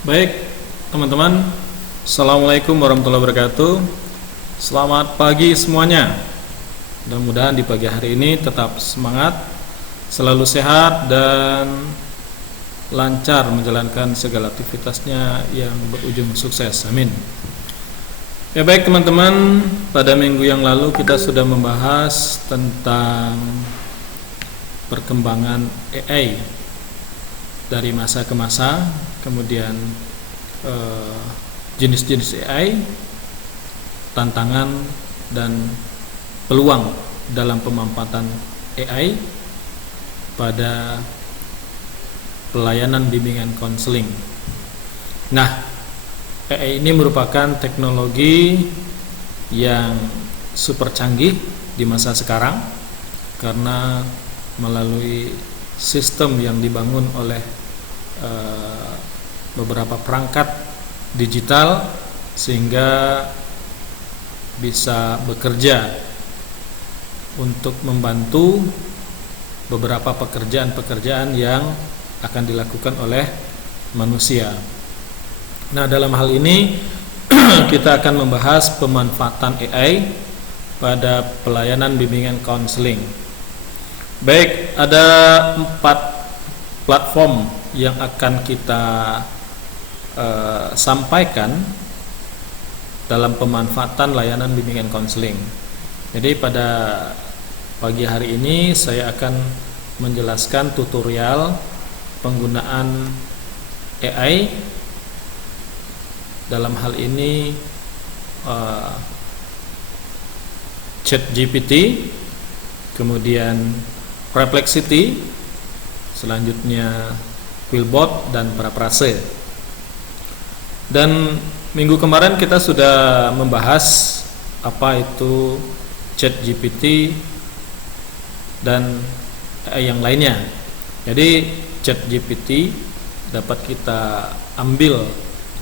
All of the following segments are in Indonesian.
Baik, teman-teman. Assalamualaikum warahmatullahi wabarakatuh. Selamat pagi semuanya. Mudah-mudahan di pagi hari ini tetap semangat, selalu sehat dan lancar menjalankan segala aktivitasnya yang berujung sukses. Amin. Ya baik teman-teman, pada minggu yang lalu kita sudah membahas tentang perkembangan AI dari masa ke masa, kemudian jenis-jenis AI, tantangan dan peluang dalam pemanfaatan AI pada pelayanan bimbingan konseling. Nah, AI ini merupakan teknologi yang super canggih di masa sekarang karena melalui sistem yang dibangun oleh beberapa perangkat digital sehingga bisa bekerja untuk membantu beberapa pekerjaan-pekerjaan yang akan dilakukan oleh manusia. Nah, dalam hal ini kita akan membahas pemanfaatan AI pada pelayanan bimbingan konseling. Baik, ada 4 platform yang akan kita sampaikan dalam pemanfaatan layanan bimbingan konseling. Jadi pada pagi hari ini saya akan menjelaskan tutorial penggunaan AI. Dalam hal ini ChatGPT, kemudian Perplexity, selanjutnya Quillbot dan Paraphrase. Dan minggu kemarin kita sudah membahas apa itu ChatGPT dan AI yang lainnya. Jadi ChatGPT dapat kita ambil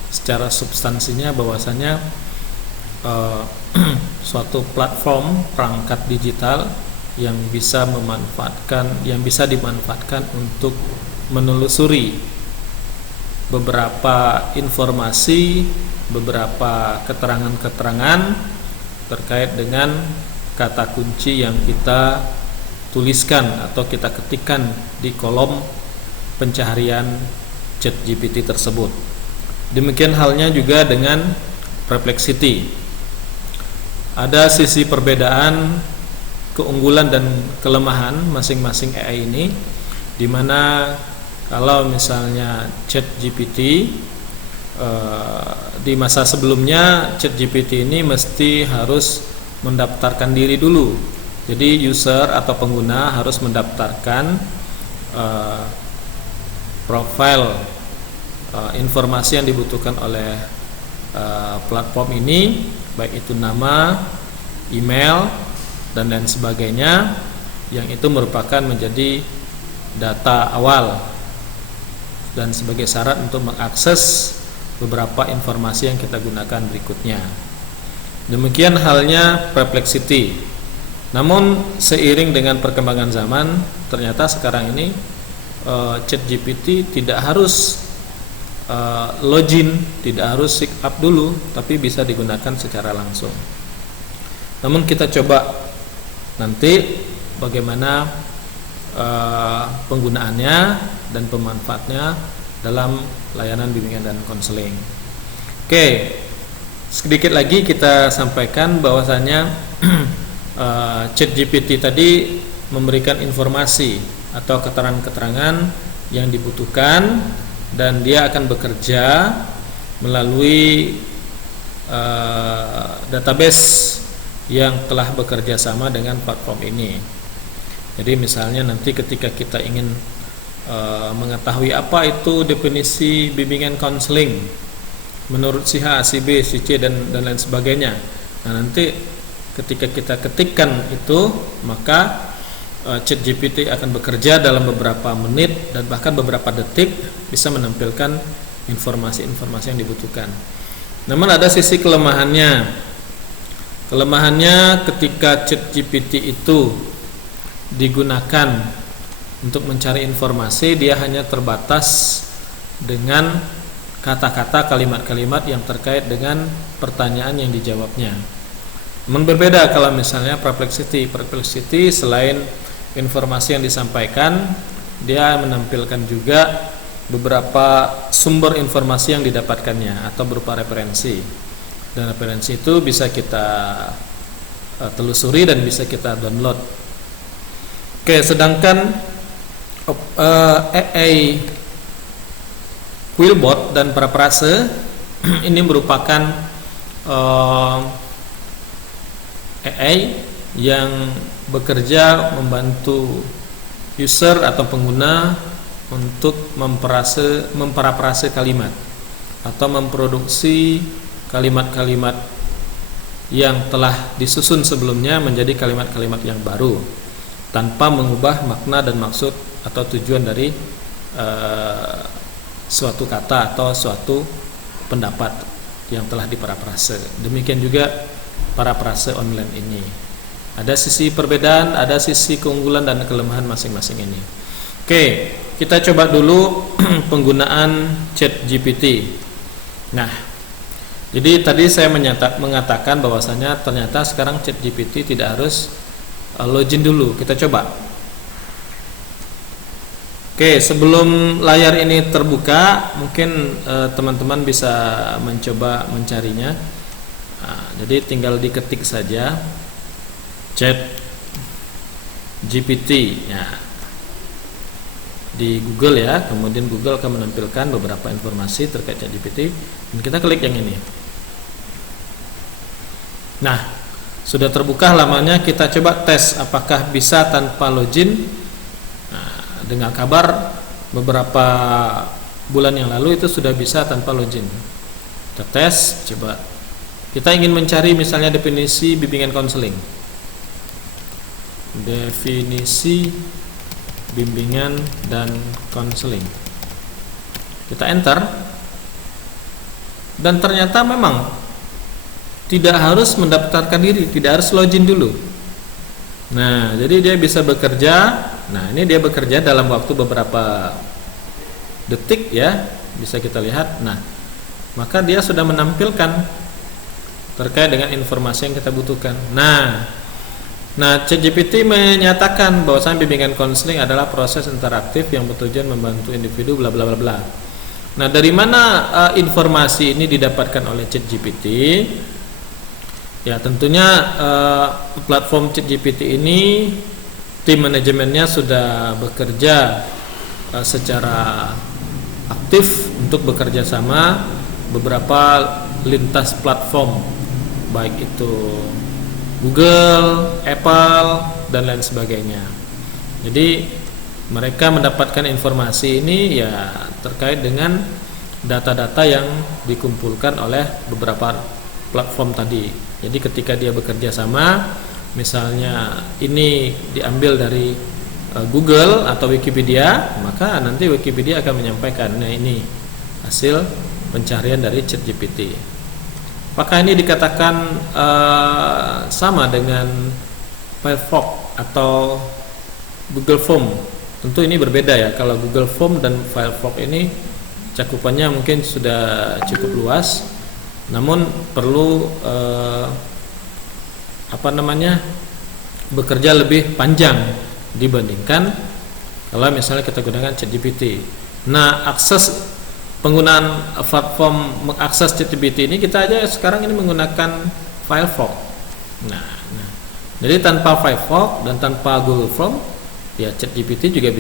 secara substansinya bahwasanya suatu platform perangkat digital yang bisa dimanfaatkan untuk menelusuri beberapa informasi, beberapa keterangan-keterangan terkait dengan kata kunci yang kita tuliskan atau kita ketikkan di kolom pencaharian ChatGPT tersebut. Demikian halnya juga dengan Perplexity. Ada sisi perbedaan, keunggulan dan kelemahan masing-masing AI ini, di mana kalau misalnya ChatGPT di masa sebelumnya ChatGPT ini mesti harus mendaftarkan diri dulu. Jadi user atau pengguna harus mendaftarkan profil informasi yang dibutuhkan oleh platform ini, baik itu nama, email dan lain sebagainya, yang itu merupakan menjadi data awal dan sebagai syarat untuk mengakses beberapa informasi yang kita gunakan berikutnya. Demikian halnya Perplexity. Namun seiring dengan perkembangan zaman, ternyata sekarang ini ChatGPT tidak harus login, tidak harus sign up dulu, tapi bisa digunakan secara langsung. Namun kita coba nanti bagaimana penggunaannya dan pemanfaatnya dalam layanan bimbingan dan konseling. Oke, sedikit lagi kita sampaikan bahwasanya ChatGPT tadi memberikan informasi atau keterangan-keterangan yang dibutuhkan dan dia akan bekerja melalui database yang telah bekerja sama dengan platform ini. Jadi misalnya nanti ketika kita ingin mengetahui apa itu definisi bimbingan konseling menurut si A, si B, si C dan lain sebagainya. Nah, nanti ketika kita ketikkan itu, maka ChatGPT akan bekerja dalam beberapa menit dan bahkan beberapa detik bisa menampilkan informasi-informasi yang dibutuhkan. Namun ada sisi kelemahannya. Kelemahannya ketika ChatGPT itu digunakan untuk mencari informasi, dia hanya terbatas dengan kata-kata, kalimat-kalimat yang terkait dengan pertanyaan yang dijawabnya. Namun berbeda kalau misalnya perplexity. Perplexity selain informasi yang disampaikan, dia menampilkan juga beberapa sumber informasi yang didapatkannya atau berupa referensi. Dan referensi itu bisa kita telusuri dan bisa kita download. Oke, sedangkan AI Quillbot dan Paraprase ini merupakan AI yang bekerja membantu user atau pengguna untuk memparafrase kalimat atau memproduksi kalimat-kalimat yang telah disusun sebelumnya menjadi kalimat-kalimat yang baru tanpa mengubah makna dan maksud atau tujuan dari suatu kata atau suatu pendapat yang telah diparafrase. Demikian juga parafrase online ini. Ada sisi perbedaan, ada sisi keunggulan dan kelemahan masing-masing ini. Oke, kita coba dulu penggunaan ChatGPT. Nah, jadi tadi saya mengatakan bahwasanya ternyata sekarang ChatGPT tidak harus login dulu. Kita coba. Oke, sebelum layar ini terbuka, mungkin teman-teman bisa mencoba mencarinya. Nah, jadi tinggal diketik saja ChatGPT ya, di Google ya. Kemudian Google akan menampilkan beberapa informasi terkait ChatGPT dan kita klik yang ini. Nah, sudah terbuka halamannya. Kita coba tes apakah bisa tanpa login. Nah, dengan kabar beberapa bulan yang lalu itu sudah bisa tanpa login. Kita tes, coba. Kita ingin mencari misalnya definisi bimbingan konseling. Definisi bimbingan dan konseling. Kita enter. Dan ternyata memang tidak harus mendaftarkan diri, tidak harus login dulu. Nah, jadi dia bisa bekerja. Nah, ini dia bekerja dalam waktu beberapa detik ya, bisa kita lihat. Nah, maka dia sudah menampilkan terkait dengan informasi yang kita butuhkan. Nah, ChatGPT menyatakan bahwasanya bimbingan konseling adalah proses interaktif yang bertujuan membantu individu bla bla bla bla. Nah, dari mana informasi ini didapatkan oleh ChatGPT? Ya, tentunya platform ChatGPT ini tim manajemennya sudah bekerja secara aktif untuk bekerja sama beberapa lintas platform, baik itu Google, Apple, dan lain sebagainya. Jadi mereka mendapatkan informasi ini ya terkait dengan data-data yang dikumpulkan oleh beberapa platform tadi. Jadi ketika dia bekerja sama, misalnya ini diambil dari Google atau Wikipedia, maka nanti Wikipedia akan menyampaikan, nah ini hasil pencarian dari ChatGPT. Apakah ini dikatakan sama dengan Firefox atau Google Form? Tentu ini berbeda ya. Kalau Google Form dan Firefox ini cakupannya mungkin sudah cukup luas, namun perlu bekerja lebih panjang dibandingkan kalau misalnya kita gunakan ChatGPT. Nah, akses penggunaan platform mengakses ChatGPT ini kita aja sekarang ini menggunakan Firefox. Nah, jadi tanpa Firefox dan tanpa Google Form, ya ChatGPT juga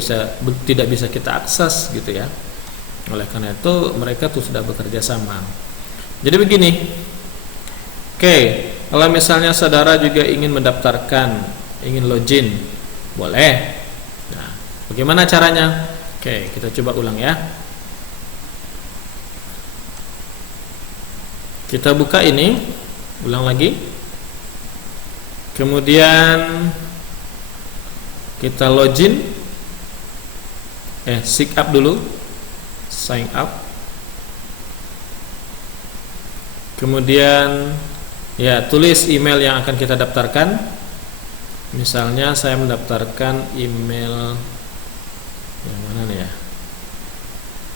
tidak bisa kita akses gitu ya. Oleh karena itu mereka tuh sudah bekerja sama. Jadi begini. Oke, kalau misalnya saudara juga ingin mendaftarkan, ingin login, boleh. Nah, bagaimana caranya? Oke, kita coba ulang ya. Kita buka ini, ulang lagi. Kemudian kita login. Sign up dulu. Sign up. Kemudian ya tulis email yang akan kita daftarkan. Misalnya saya mendaftarkan email yang mana nih ya?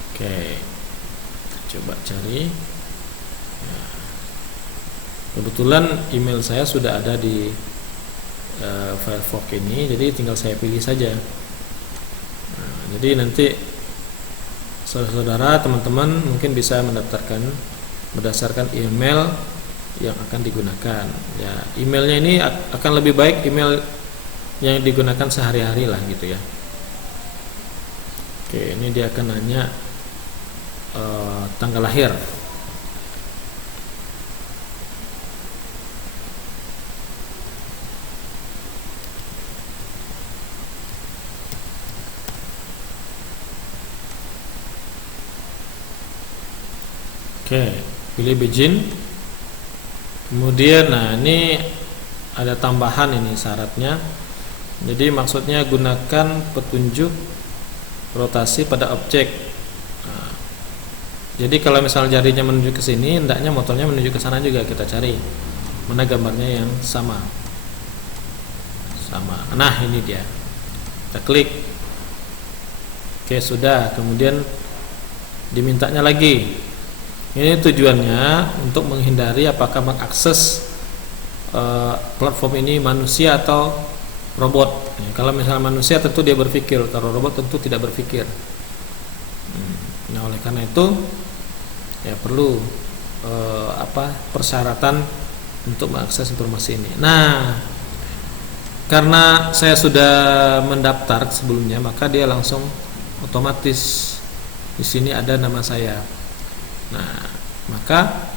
Oke. coba cari. Kebetulan email saya sudah ada di Firefox ini, jadi tinggal saya pilih saja. Jadi nanti saudara-saudara, teman-teman mungkin bisa mendaftarkan berdasarkan email yang akan digunakan. Ya, emailnya ini akan lebih baik email yang digunakan sehari-hari lah gitu ya. Oke, ini dia akan nanya tanggal lahir. Oke, pilih begin. Kemudian, nah ini ada tambahan ini syaratnya. Jadi maksudnya gunakan petunjuk rotasi pada objek. Nah, jadi kalau misal jarinya menuju ke sini, hendaknya motornya menuju ke sana juga. Kita cari mana gambarnya yang sama. Nah, ini dia. Kita klik. Oke, sudah. Kemudian dimintanya lagi. Ini tujuannya untuk menghindari apakah mengakses platform ini manusia atau robot. Kalau misalnya manusia tentu dia berpikir, kalau robot tentu tidak berpikir. Nah, oleh karena itu ya perlu persyaratan untuk mengakses informasi ini. Nah, karena saya sudah mendaftar sebelumnya, maka dia langsung otomatis di sini ada nama saya. Nah, maka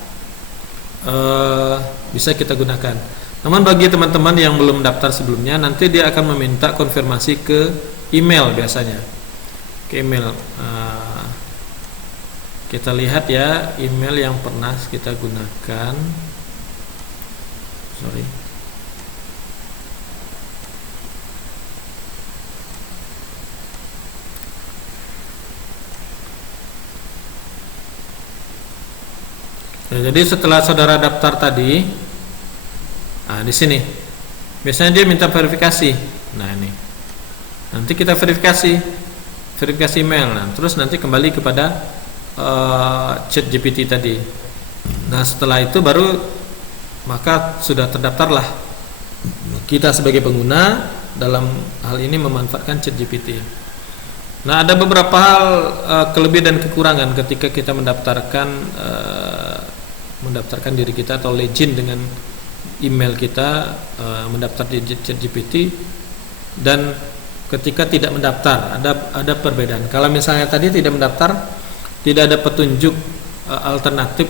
bisa kita gunakan. Namun bagi teman-teman yang belum daftar sebelumnya, nanti dia akan meminta konfirmasi ke email biasanya. Ke email. Kita lihat ya email yang pernah kita gunakan. Sorry. Ya, jadi setelah saudara daftar tadi, di sini biasanya dia minta verifikasi. Nah, ini nanti kita verifikasi email. Nah, terus nanti kembali kepada chat GPT tadi. Nah, setelah itu baru maka sudah terdaftarlah kita sebagai pengguna dalam hal ini memanfaatkan chat GPT. Nah, ada beberapa hal kelebihan dan kekurangan ketika kita mendaftarkan diri kita atau login dengan email kita, mendaftar di ChatGPT, dan ketika tidak mendaftar ada perbedaan. Kalau misalnya tadi tidak mendaftar, tidak ada petunjuk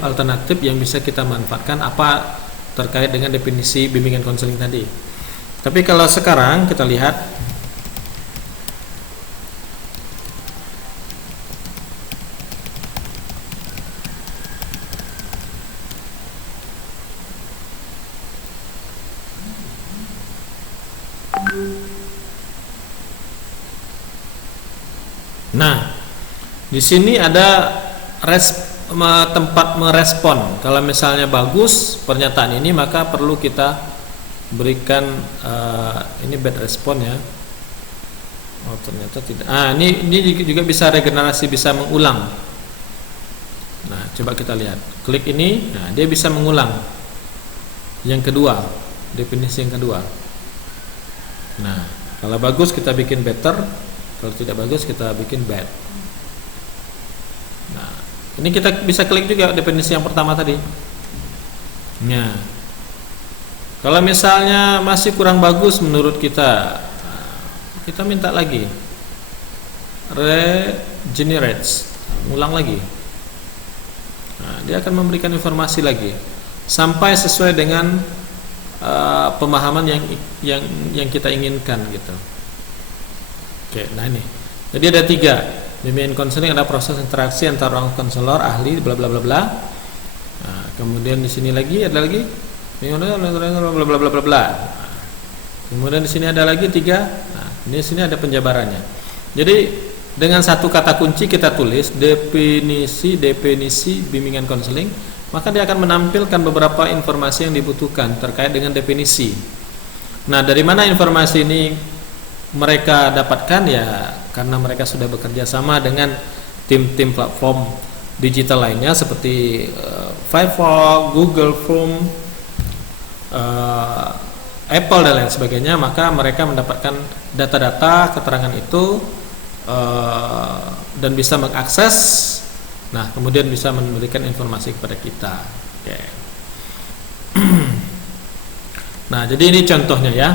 alternatif yang bisa kita manfaatkan apa terkait dengan definisi bimbingan konseling tadi. Tapi kalau sekarang kita lihat, nah, di sini ada tempat merespon. Kalau misalnya bagus pernyataan ini, maka perlu kita berikan ini bad respon ya. Oh, ternyata tidak. Ini juga bisa regenerasi, bisa mengulang. Nah, coba kita lihat. Klik ini, nah dia bisa mengulang. Yang kedua, definisi yang kedua. Nah, kalau bagus kita bikin better. Kalau tidak bagus kita bikin bad. Nah, ini kita bisa klik juga definisi yang pertama tadi. Nah, kalau misalnya masih kurang bagus menurut kita, kita minta lagi regenerates, ulang lagi. Nah, dia akan memberikan informasi lagi sampai sesuai dengan pemahaman yang kita inginkan gitu. Oke, nah ini. Jadi ada 3. Bimbingan konseling ada proses interaksi antara orang konselor, ahli, bla bla bla bla. Nah, kemudian di sini lagi ada lagi bla bla bla bla bla. Kemudian di sini ada lagi 3. Nah, di sini ada penjabarannya. Jadi dengan satu kata kunci kita tulis definisi bimbingan konseling, maka dia akan menampilkan beberapa informasi yang dibutuhkan terkait dengan definisi. Nah, dari mana informasi ini mereka dapatkan? Ya karena mereka sudah bekerja sama dengan tim-tim platform digital lainnya seperti Firefox, Google Chrome, Apple dan lain sebagainya, maka mereka mendapatkan data-data keterangan itu dan bisa mengakses. Nah, kemudian bisa memberikan informasi kepada kita. Oke. Nah, jadi ini contohnya ya.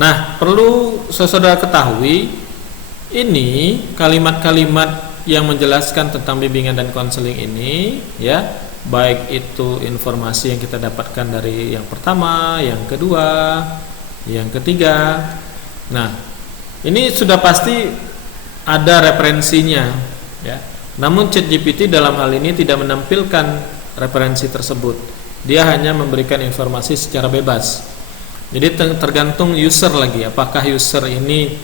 Nah, perlu saudara ketahui, ini kalimat-kalimat yang menjelaskan tentang bimbingan dan konseling ini ya, baik itu informasi yang kita dapatkan dari yang pertama, yang kedua, yang ketiga. Nah, ini sudah pasti ada referensinya ya. Namun ChatGPT dalam hal ini tidak menampilkan referensi tersebut. Dia hanya memberikan informasi secara bebas. Jadi tergantung user lagi, apakah user ini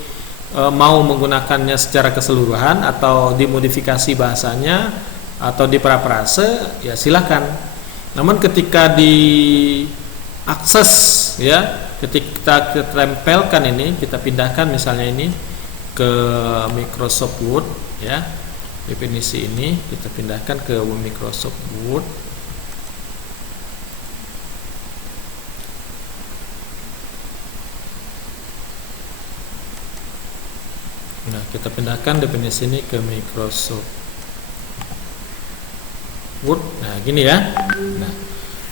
mau menggunakannya secara keseluruhan atau dimodifikasi bahasanya atau diparafrase, ya silahkan. Namun ketika diakses ya, ketika kita tempelkan ini, kita pindahkan misalnya ini ke Microsoft Word ya, definisi ini kita pindahkan ke Microsoft Word. Nah, kita pindahkan definisi ini ke Microsoft Word. Nah, gini ya. Nah,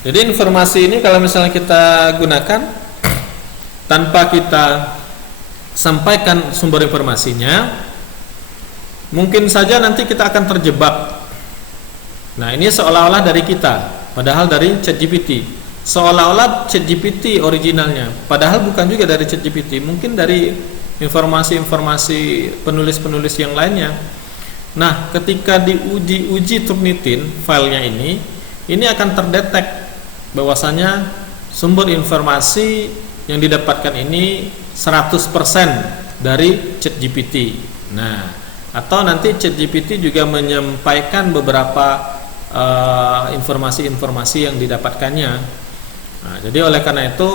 jadi informasi ini kalau misalnya kita gunakan tanpa kita sampaikan sumber informasinya, mungkin saja nanti kita akan terjebak. Nah, ini seolah-olah dari kita, padahal dari ChatGPT. Seolah-olah ChatGPT originalnya, padahal bukan juga dari ChatGPT, mungkin dari informasi-informasi penulis-penulis yang lainnya. Nah, ketika diuji Turnitin filenya ini akan terdetek bahwasanya sumber informasi yang didapatkan ini 100% dari ChatGPT. Nah, atau nanti ChatGPT juga menyampaikan beberapa informasi-informasi yang didapatkannya. Nah, jadi oleh karena itu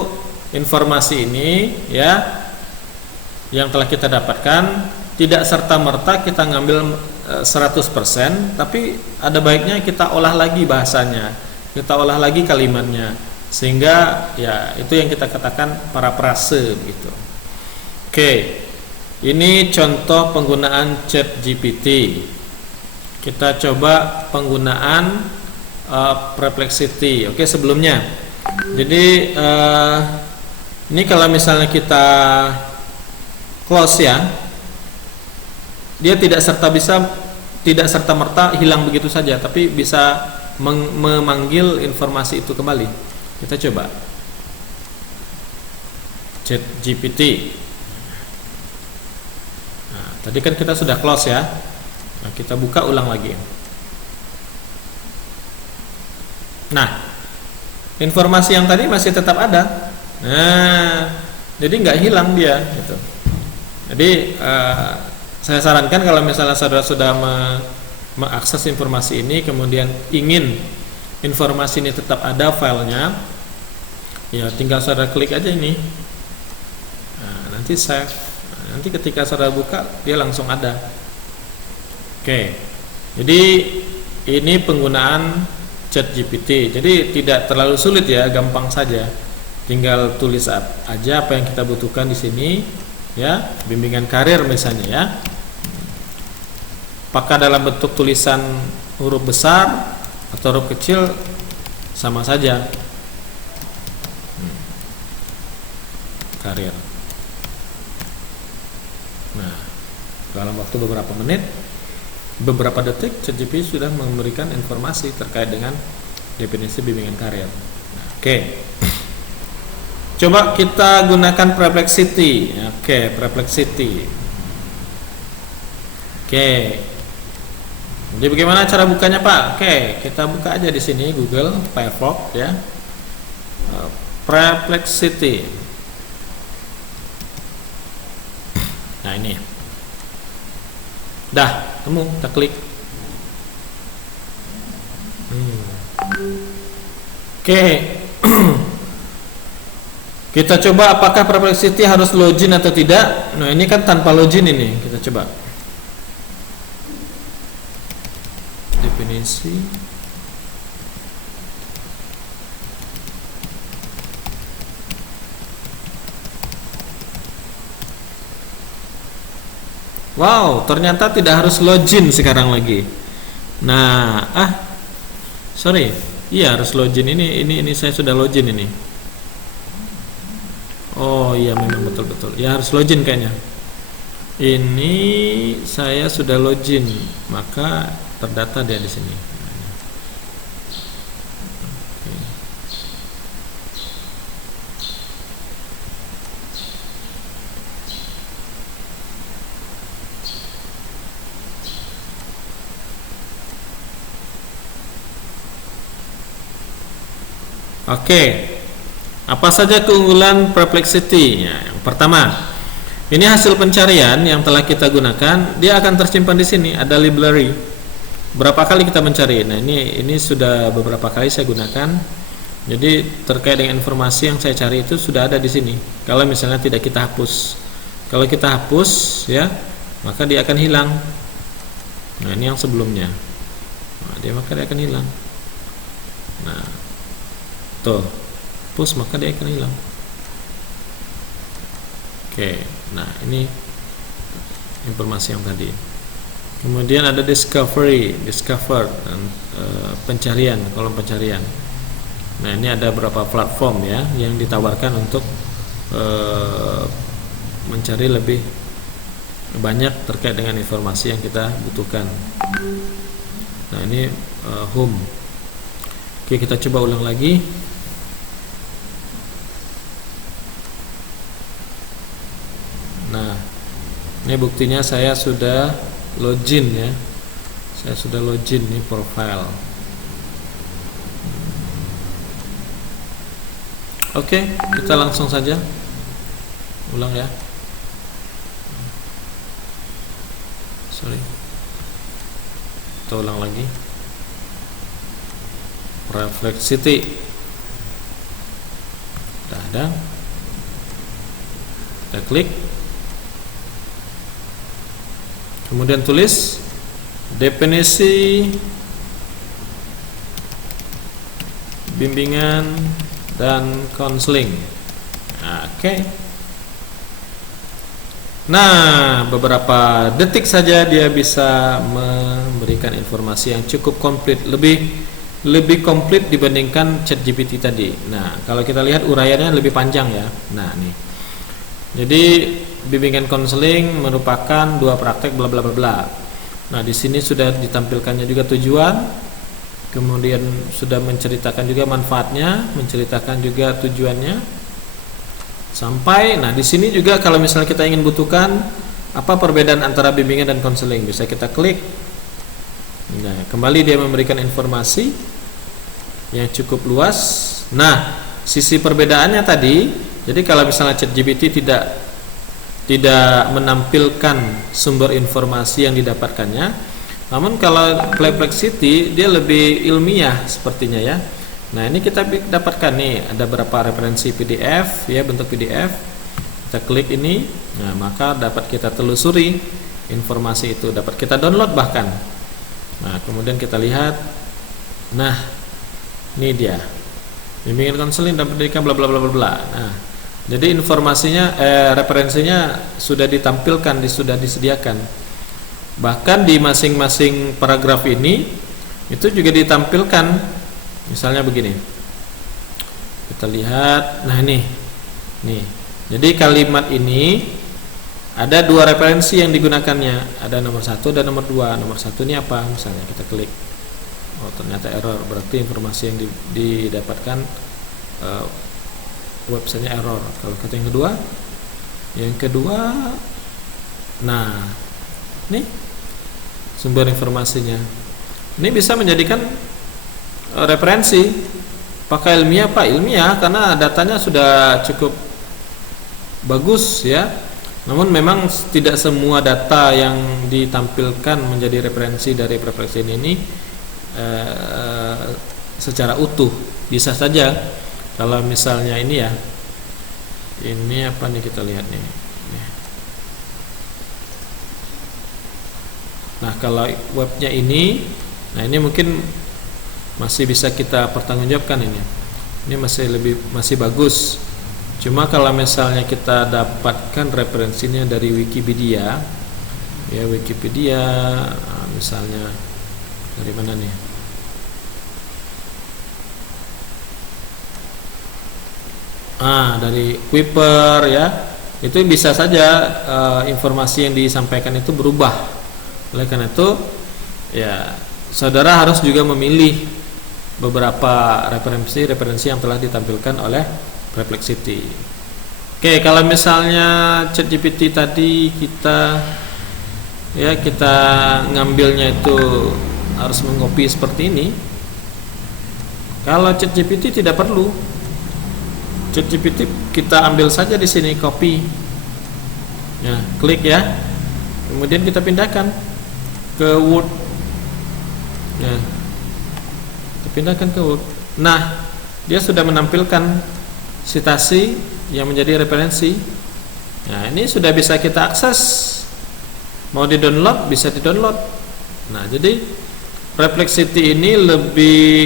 informasi ini ya yang telah kita dapatkan tidak serta-merta kita ngambil 100%, tapi ada baiknya kita olah lagi bahasanya, kita olah lagi kalimatnya, sehingga ya itu yang kita katakan parafrase gitu. Oke, ini contoh penggunaan ChatGPT. Kita coba penggunaan Perplexity. Oke, sebelumnya. Jadi ini kalau misalnya kita close ya, dia tidak serta merta hilang begitu saja, tapi bisa memanggil informasi itu kembali. Kita coba ChatGPT. Nah, tadi kan kita sudah close ya. Nah, kita buka ulang lagi. Nah, informasi yang tadi masih tetap ada. Nah, jadi nggak hilang dia gitu. Jadi saya sarankan kalau misalnya saudara sudah mengakses informasi ini, kemudian ingin informasi ini tetap ada filenya, ya tinggal saudara klik aja ini. Nah, nanti save. Nah, nanti ketika saudara buka dia langsung ada. Oke. Jadi ini penggunaan ChatGPT. Jadi tidak terlalu sulit ya, gampang saja. Tinggal tulis aja apa yang kita butuhkan di sini. Ya, bimbingan karir misalnya ya. Apakah dalam bentuk tulisan huruf besar atau huruf kecil sama saja. Karir. Nah, dalam waktu beberapa menit, beberapa detik ChatGPT sudah memberikan informasi terkait dengan definisi bimbingan karir. Nah, oke. Coba kita gunakan Perplexity. Oke, Perplexity. Oke. Jadi bagaimana cara bukanya, Pak? Oke, kita buka aja di sini Google Firefox ya. Perplexity. Nah, ini. Dah, temu, kita klik. Oke. Kita coba apakah Perplexity harus login atau tidak. Nah, ini kan tanpa login ini. Kita coba. definisi wow, ternyata tidak harus login sekarang lagi. Nah, sorry, iya harus login. Ini saya sudah login ini. Oh iya memang betul-betul. Ya harus login kayaknya. Ini saya sudah login, maka terdata dia di sini. Oke. Apa saja keunggulan Perplexity? Ya, yang pertama, ini hasil pencarian yang telah kita gunakan, dia akan tersimpan di sini, ada library. Berapa kali kita mencari? Nah, ini sudah beberapa kali saya gunakan. Jadi terkait dengan informasi yang saya cari itu sudah ada di sini. Kalau misalnya tidak kita hapus. Kalau kita hapus ya, maka dia akan hilang. Nah, ini yang sebelumnya. Nah, maka dia akan hilang. Nah, tuh. Hapus maka dia akan hilang. Oke, nah ini informasi yang tadi. Kemudian ada discover dan pencarian, kolom pencarian. Nah ini ada beberapa platform ya yang ditawarkan untuk mencari lebih banyak terkait dengan informasi yang kita butuhkan. Nah ini home. Oke, kita coba ulang lagi. Nah, ini buktinya saya sudah login ya. Saya sudah login nih profile. Oke, kita langsung saja ulang ya. Sorry. Kita ulang lagi. Perplexity. Sudah ada. Kita klik. Kemudian tulis definisi bimbingan dan konseling. Oke. Nah, beberapa detik saja dia bisa memberikan informasi yang cukup komplit, lebih komplit dibandingkan ChatGPT tadi. Nah, kalau kita lihat uraiannya lebih panjang ya. Nah, nih. Jadi bimbingan konseling merupakan 2 praktek bla bla bla bla. Nah, di sini sudah ditampilkannya juga tujuan, kemudian sudah menceritakan juga manfaatnya, menceritakan juga tujuannya. Sampai, nah di sini juga kalau misalnya kita ingin butuhkan apa perbedaan antara bimbingan dan konseling, bisa kita klik. Nah, kembali dia memberikan informasi yang cukup luas. Nah, sisi perbedaannya tadi, jadi kalau misalnya ChatGPT tidak menampilkan sumber informasi yang didapatkannya, namun kalau Perplexity dia lebih ilmiah sepertinya ya. Nah, ini kita dapatkan nih ada beberapa referensi PDF ya, bentuk PDF. Kita klik ini, nah maka dapat kita telusuri informasi itu, dapat kita download bahkan. Nah, kemudian kita lihat, nah ini dia bimbingan konseling dan pendidikan bla bla bla bla bla. Nah, jadi informasinya referensinya sudah ditampilkan, sudah disediakan. Bahkan di masing-masing paragraf ini itu juga ditampilkan. Misalnya begini. Kita lihat, nah ini. Nih. Jadi kalimat ini ada 2 referensi yang digunakannya. Ada nomor 1 dan nomor 2. Nomor 1 ini apa? Misalnya kita klik. Oh, ternyata error. Berarti informasi yang didapatkan websitenya error. Kalau kata yang kedua, nah ini sumber informasinya. Ini bisa menjadikan referensi. Pakai ilmiah Pak, ilmiah karena datanya sudah cukup bagus ya. Namun memang tidak semua data yang ditampilkan menjadi referensi dari Perplexity ini secara utuh. Bisa saja kalau misalnya ini ya, ini apa nih, kita lihat nih. Nah, kalau webnya ini Nah, ini mungkin masih bisa kita pertanggungjawabkan ini. Ini masih bagus. Cuma kalau misalnya kita dapatkan referensinya dari Wikipedia, ya Wikipedia, misalnya dari mana nih? Dari Kuiper ya. Itu bisa saja informasi yang disampaikan itu berubah. Oleh karena itu, ya saudara harus juga memilih beberapa referensi yang telah ditampilkan oleh Perplexity. Oke, kalau misalnya ChatGPT tadi kita ngambilnya itu harus mengcopy seperti ini. Kalau ChatGPT tidak perlu. ChatGPT kita ambil saja di sini copy. Ya, klik ya. Kemudian kita pindahkan ke Word. Ya. Kita pindahkan ke Word. Nah, dia sudah menampilkan sitasi yang menjadi referensi. Nah, ini sudah bisa kita akses. Mau di-download, bisa di-download. Nah, jadi Perplexity ini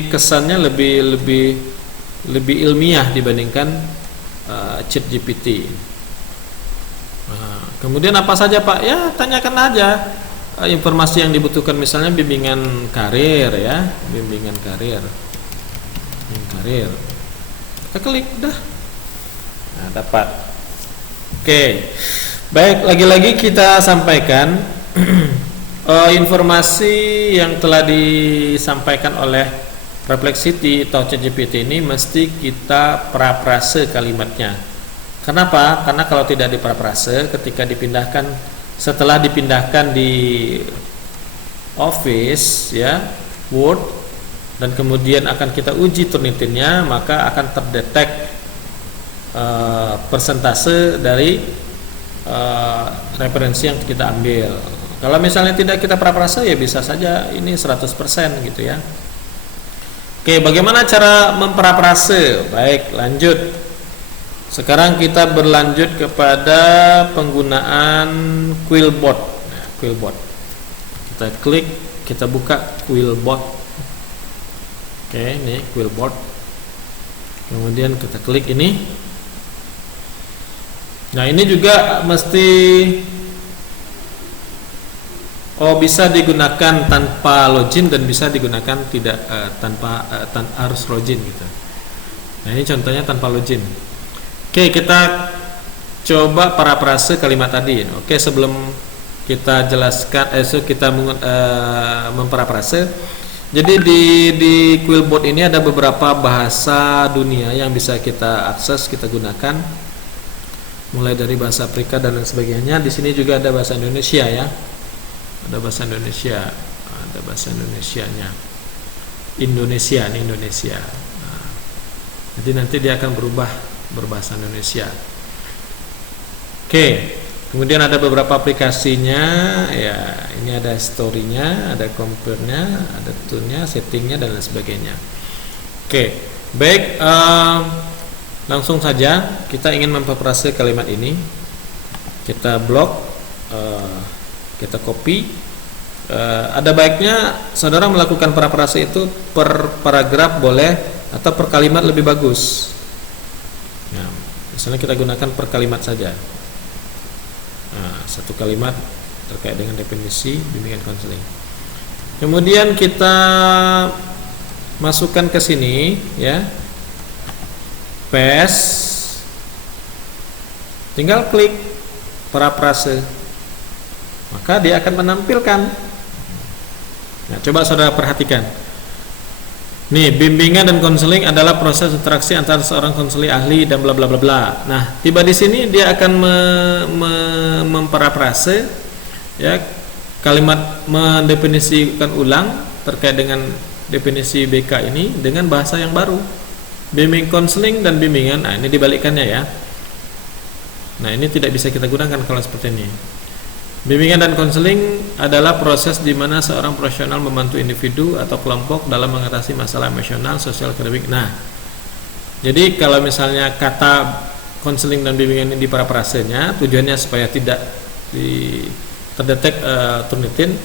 kesannya lebih ilmiah dibandingkan ChatGPT. Nah, kemudian apa saja Pak? Ya, tanyakan aja informasi yang dibutuhkan, misalnya bimbingan karir ya, bimbingan karir. Kita klik dah. Nah, dapat. Oke. Baik, lagi-lagi kita sampaikan informasi yang telah disampaikan oleh Perplexity atau ChatGPT ini mesti kita parafrase kalimatnya. Kenapa? Karena kalau tidak diparafrase, ketika setelah dipindahkan di Office ya, Word, dan kemudian akan kita uji Turnitinnya, maka akan terdetek persentase dari referensi yang kita ambil. Kalau misalnya tidak kita parafrase, ya bisa saja ini 100% gitu ya. Oke, bagaimana cara memparafrase? Baik, lanjut. Sekarang kita berlanjut kepada penggunaan Quillbot. Nah, Quillbot. Kita klik, kita buka Quillbot. Oke, ini Quillbot. Kemudian kita klik ini. Nah, ini juga mesti bisa digunakan tanpa login dan bisa digunakan tidak tanpa harus login gitu. Nah, ini contohnya tanpa login. Oke, kita coba parafrase kalimat tadi. Oke, sebelum kita jelaskan kita memparafrase. Jadi di Quillbot ini ada beberapa bahasa dunia yang bisa kita akses, kita gunakan. Mulai dari bahasa Afrika dan lain sebagainya. Di sini juga ada bahasa Indonesia ya. Ada bahasa Indonesia, ada bahasa Indonesianya. Indonesia. Nah, jadi nanti dia akan berubah berbahasa Indonesia. Oke. Kemudian ada beberapa aplikasinya, ya ini ada story-nya, ada compare-nya, ada tool-nya, setting-nya dan lain sebagainya. Oke, baik, langsung saja kita ingin memparafrase kalimat ini. Kita blok, kita copy. Ada baiknya saudara melakukan parafrase itu per paragraf boleh atau per kalimat lebih bagus. Nah, misalnya kita gunakan per kalimat saja. Nah, satu kalimat terkait dengan definisi bimbingan konseling. Kemudian kita masukkan ke sini ya, paste, tinggal klik parafrase, maka dia akan menampilkan. Nah, coba saudara perhatikan. Nih, bimbingan dan konseling adalah proses interaksi antara seorang konseling ahli dan bla bla bla bla. Nah, tiba di sini dia akan memparafrase ya, kalimat mendefinisikan ulang terkait dengan definisi BK ini dengan bahasa yang baru. Bimbing konseling dan bimbingan. Nah, ini dibalikannya ya. Nah, ini tidak bisa kita gunakan kalau seperti ini. Bimbingan dan konseling adalah proses di mana seorang profesional membantu individu atau kelompok dalam mengatasi masalah emosional, sosial, akademik. Nah, jadi kalau misalnya kata konseling dan bimbingan ini di parafrasenya, tujuannya supaya tidak terdetek Turnitin,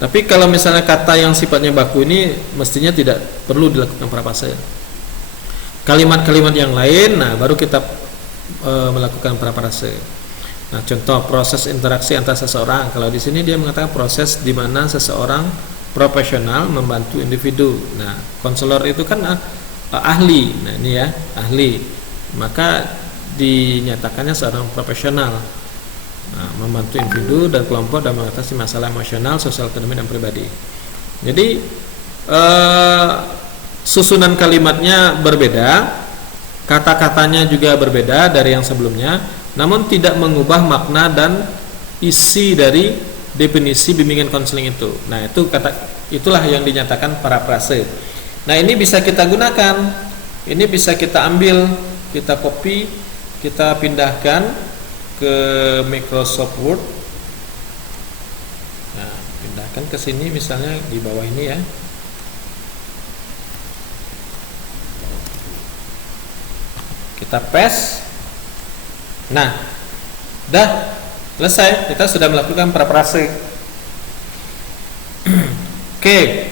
Tapi kalau misalnya kata yang sifatnya baku ini mestinya tidak perlu dilakukan praprase. Kalimat-kalimat yang lain, nah baru kita melakukan praprase. Nah, contoh proses interaksi antar seseorang. Kalau di sini dia mengatakan proses di mana seseorang profesional membantu individu. Nah, konselor itu kan ahli. Nah, ini ya, ahli. Maka dinyatakannya seorang profesional. Nah, membantu individu dan kelompok dalam mengatasi masalah emosional, sosial, ekonomi, dan pribadi. Jadi susunan kalimatnya berbeda, kata-katanya juga berbeda dari yang sebelumnya, namun tidak mengubah makna dan isi dari definisi bimbingan konseling itu. Nah, itulah yang dinyatakan parafrase. Nah, ini bisa kita gunakan, ini bisa kita ambil, kita copy, kita pindahkan ke Microsoft Word. Nah, pindahkan ke sini misalnya di bawah ini ya. Kita paste. Nah, dah selesai, kita sudah melakukan parafrase. Oke.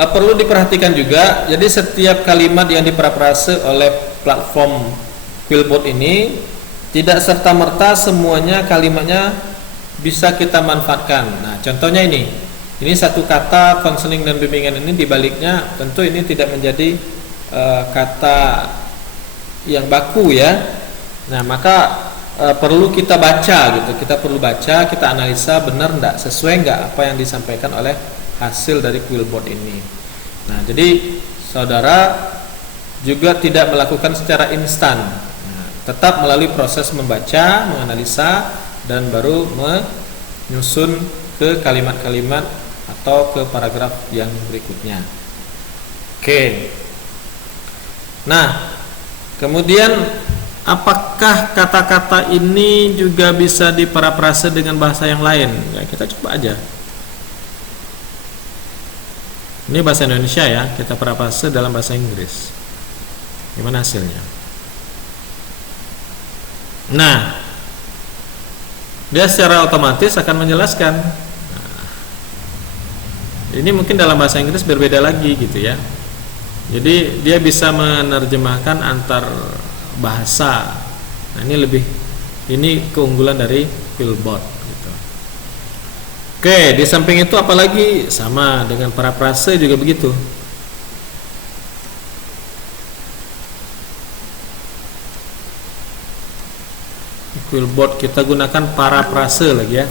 Perlu diperhatikan juga, jadi setiap kalimat yang diparafrase oleh platform Quillbot ini tidak serta-merta semuanya kalimatnya bisa kita manfaatkan. Nah, contohnya ini satu kata konseling dan bimbingan ini, dibaliknya tentu ini tidak menjadi kata yang baku ya. Nah, maka perlu kita baca gitu. Kita perlu baca, kita analisa benar enggak, sesuai enggak apa yang disampaikan oleh hasil dari Quillbot ini. Nah, jadi saudara juga tidak melakukan secara instan. Nah, tetap melalui proses membaca, menganalisa, dan baru menyusun ke kalimat-kalimat atau ke paragraf yang berikutnya. Oke. Nah, kemudian apakah kata-kata ini juga bisa diparafrase dengan bahasa yang lain? Ya, kita coba aja. Ini bahasa Indonesia ya, kita parafrase dalam bahasa Inggris. Gimana hasilnya? Nah, dia secara otomatis akan menjelaskan. Nah, ini mungkin dalam bahasa Inggris berbeda lagi gitu ya. Jadi dia bisa menerjemahkan antar bahasa. Nah, ini keunggulan dari Quillbot gitu. Oke, di samping itu apalagi sama dengan parafrase juga begitu. Quillbot kita gunakan parafrase lagi ya.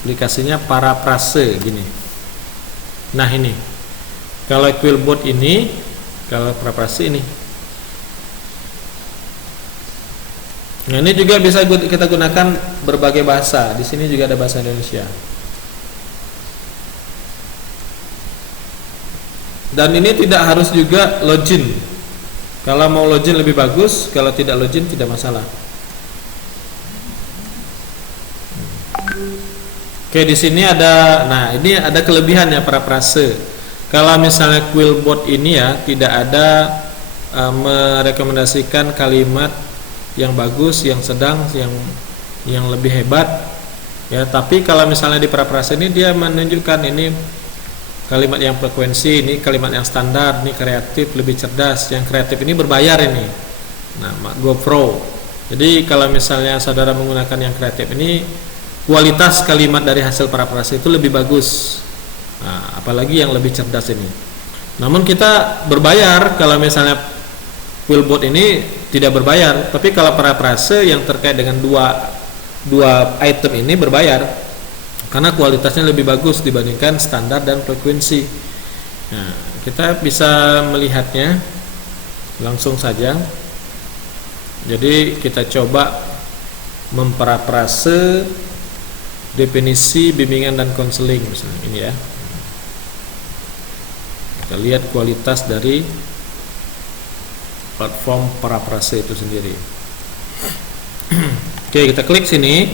Aplikasinya parafrase gini. Nah, ini. Kalau Quillbot ini, kalau parafrase ini. Nah, ini juga bisa kita gunakan berbagai bahasa. Di sini juga ada bahasa Indonesia. Dan ini tidak harus juga login. Kalau mau login lebih bagus, kalau tidak login tidak masalah. Oke, di sini ada, nah ini ada kelebihannya parafrase. Kalau misalnya Quillbot ini ya tidak ada merekomendasikan kalimat yang bagus, yang sedang, yang lebih hebat ya. Tapi kalau misalnya di parafrase ini dia menunjukkan ini kalimat yang frekuensi, ini kalimat yang standar, ini kreatif, lebih cerdas. Yang kreatif ini berbayar ini. Nah, GoPro. Jadi kalau misalnya saudara menggunakan yang kreatif ini, kualitas kalimat dari hasil parafrase itu lebih bagus. Nah, apalagi yang lebih cerdas ini. Namun kita berbayar kalau misalnya Quillbot ini tidak berbayar, tapi kalau parafrase yang terkait dengan dua item ini berbayar karena kualitasnya lebih bagus dibandingkan standar dan frekuensi. Nah, kita bisa melihatnya langsung saja. Jadi kita coba memparafrase definisi bimbingan dan konseling misalnya ini ya. Kita lihat kualitas dari platform parafrase itu sendiri. Oke, kita klik sini.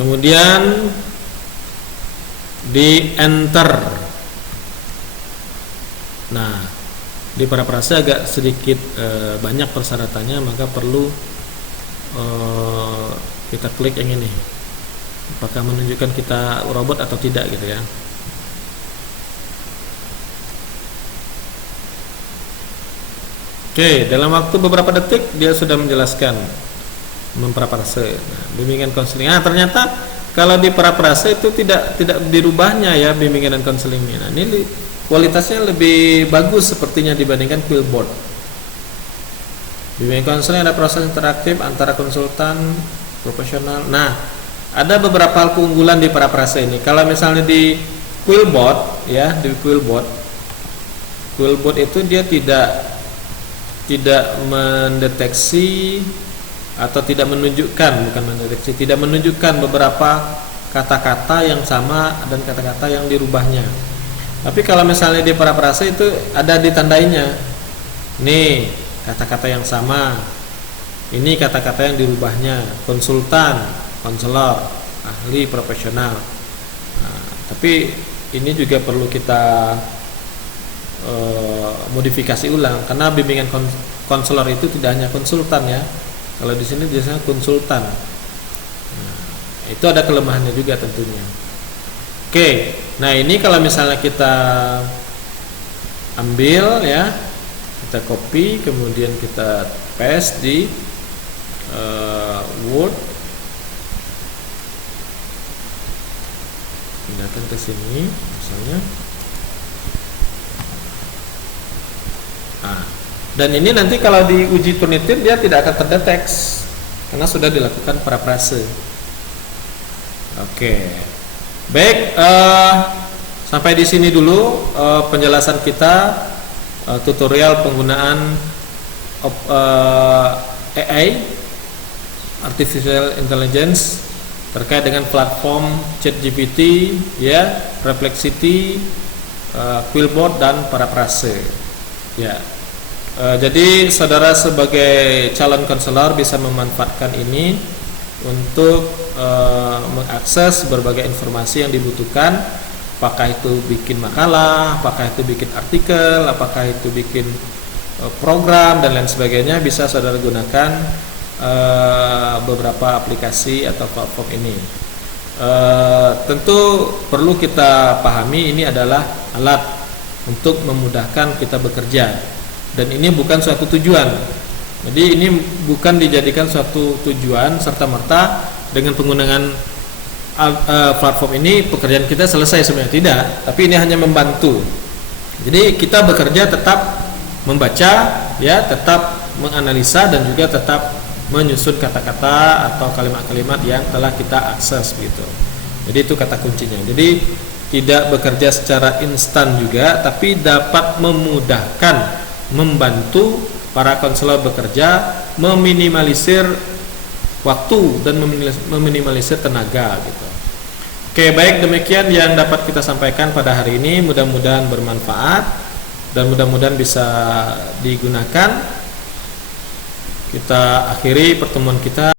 Kemudian di enter. Nah, di parafrase agak sedikit banyak persyaratannya, maka perlu kita klik yang ini. apakah menunjukkan kita robot atau tidak gitu ya. Oke, dalam waktu beberapa detik dia sudah menjelaskan mempraprase. Nah, bimbingan konseling. Ternyata kalau di praprase itu tidak dirubahnya ya bimbingan dan konselingnya. Nah, ini kualitasnya lebih bagus sepertinya dibandingkan Quillboard. Bimbingan konseling ada proses interaktif antara konsultan profesional. Nah, ada beberapa hal keunggulan di praprase ini. Kalau misalnya di Quillboard ya, di Quillboard itu dia tidak mendeteksi atau tidak menunjukkan beberapa kata-kata yang sama dan kata-kata yang dirubahnya. Tapi kalau misalnya di praprase itu ada ditandainya. Nih, kata-kata yang sama. Ini kata-kata yang dirubahnya. Konsultan, konselor, ahli, profesional. Nah, tapi ini juga perlu kita modifikasi ulang karena bimbingan konselor itu tidak hanya konsultan ya. Kalau di sini biasanya konsultan. Nah, itu ada kelemahannya juga tentunya. Oke, nah ini kalau misalnya kita ambil ya, kita copy kemudian kita paste di Word, pindahkan ke sini misalnya. Dan ini nanti kalau diuji Turnitin dia tidak akan terdeteksi karena sudah dilakukan praprase. Oke, baik, sampai di sini dulu penjelasan kita tutorial penggunaan AI Artificial Intelligence terkait dengan platform ChatGPT ya, Perplexity, Quillboard dan praprase ya. Jadi saudara sebagai calon konselor bisa memanfaatkan ini untuk mengakses berbagai informasi yang dibutuhkan, apakah itu bikin makalah, apakah itu bikin artikel, apakah itu bikin program dan lain sebagainya. Bisa saudara gunakan beberapa aplikasi atau platform ini. Tentu perlu kita pahami ini adalah alat untuk memudahkan kita bekerja. Dan ini bukan suatu tujuan. Jadi ini bukan dijadikan suatu tujuan serta-merta dengan penggunaan platform ini pekerjaan kita selesai sebenarnya, tidak. Tapi ini hanya membantu. Jadi kita bekerja tetap membaca ya, tetap menganalisa dan juga tetap menyusun kata-kata atau kalimat-kalimat yang telah kita akses gitu. Jadi itu kata kuncinya. Jadi tidak bekerja secara instan juga, tapi dapat memudahkan, membantu para konselor bekerja, meminimalisir waktu dan meminimalisir tenaga gitu. Oke, baik, demikian yang dapat kita sampaikan pada hari ini. Mudah-mudahan bermanfaat dan mudah-mudahan bisa digunakan. Kita akhiri pertemuan kita.